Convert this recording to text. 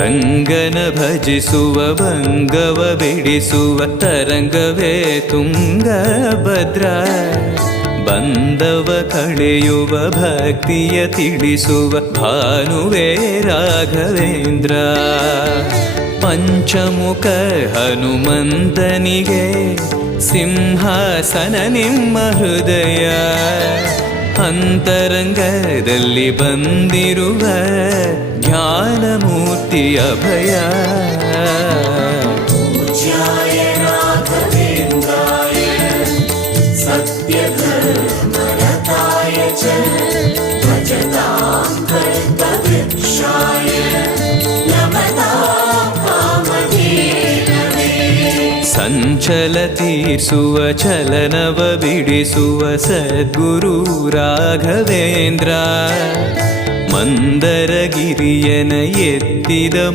ರಂಗನ ಭಜಿಸುವ ಭಂಗವ ಬಿಡಿಸುವ ತರಂಗವೇ ತುಂಗಭದ್ರ. ಬಂದವ ಕಳೆಯುವ ಭಕ್ತಿಯ ತಿಳಿಸುವ ಭಾನುವೇ ರಾಘವೇಂದ್ರ. ಪಂಚಮುಖ ಹನುಮಂತನಿಗೆ ಸಿಂಹಾಸನ ನಿಮ್ಮ ಹೃದಯ. ಅಂತರಂಗದಲ್ಲಿ ಬಂದಿರುವ ಜ್ಞಾನಮೂರ್ತಿ ಅಭಯ. ಪೂಜ್ಯಾಯ ರಾಘವೇಂದ್ರಾಯ ಸತ್ಯಧರ್ಮರತಾಯ ಚ ಭಜತಾಂ ಕಲ್ಪವೃಕ್ಷಾಯ ನಮತಾಂ ಕಾಮಧೇನವೇ. ಸಂಚಲ ತೀರಿಸುವ ಚಲನವ ಬಿಡಿಸುವ ಸದ್ಗುರು ರಾಘವೇಂದ್ರ. ಮಂದರಗಿರಿಯನ ಎತ್ತಿದ